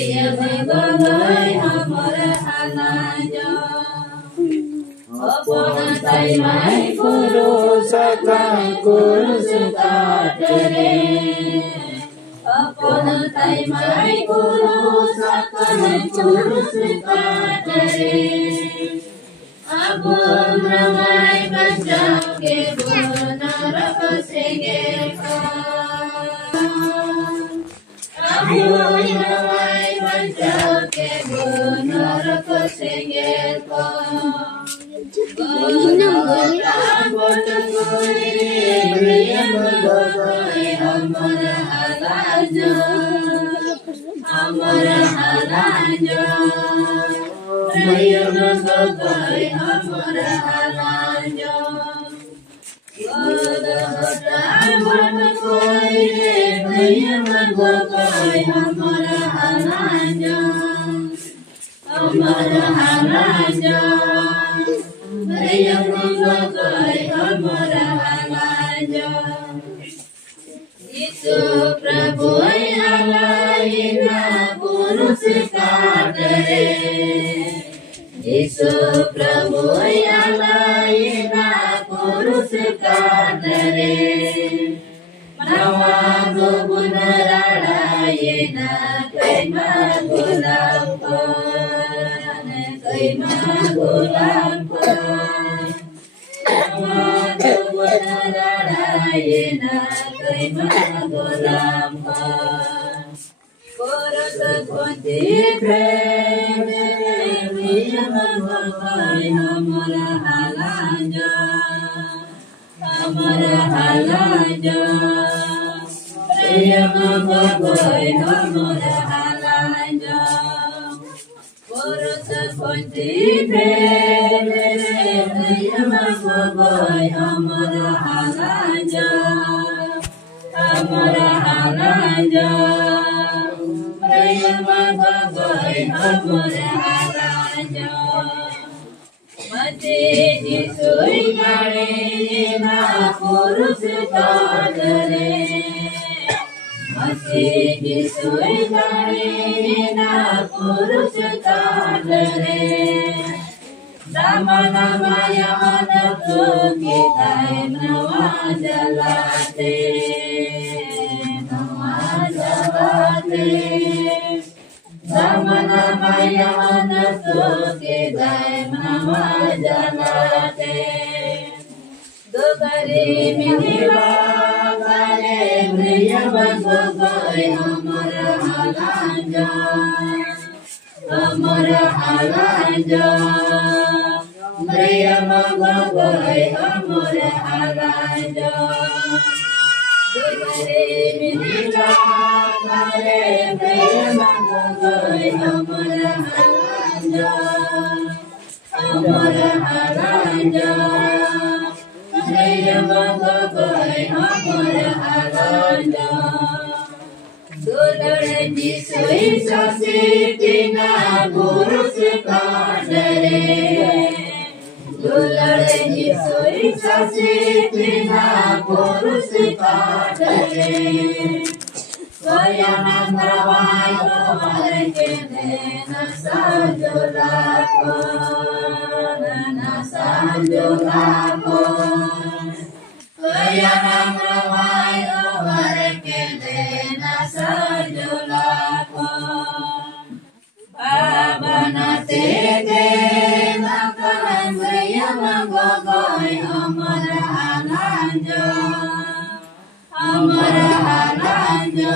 Bagai amara halaja, apona tai mai kurus kadere, apona tai mai kurus kadere, abon ramai bajang ke benar kesenge abon ramai bajang ke benar kesenge Amara halaja, raya menggapai amara halaja. Wadahar berkoi, raya menggapai amara halaja, amara halaja. Raya menggapai amara halaja. Itu Prabu Alaina Purus kadere, Isu Prabu Alaina Purus kadere, Nawa Gubunarayena Kaima Gulampan, Kaima Gulampan, Nawa Gubunarayena Kaima Gulampan. Korat kunti preme, miya menggapai amara halaja, amara halaja. Miya menggapai amara halaja. Korat kunti preme, miya menggapai amara halaja, amara halaja. Raya menggapai amara halaja. Mati disui karena purus kadere, mati disui karena purus kadere. Nama-nama yang menentu kita nawajalate, nawajalate. Nama-nama yang menentu kita nawajalate. Dukari minilah kale pria menggapai amara halaja, amara halaja. Pria menggapai amara halaja. Dukari minilah kale pria menggapai amara halaja, amara halaja. Pria menggapai amara halaja. Dulur disui sasitina purus kadere, dulur disui sasitina purus kadere. Sayang rawai kemare kene nasajulakon, nasajulakon. Sayang rawai kemare kene nasajulakon. Babana tete makan pria menggapai amara halaja, amara halaja.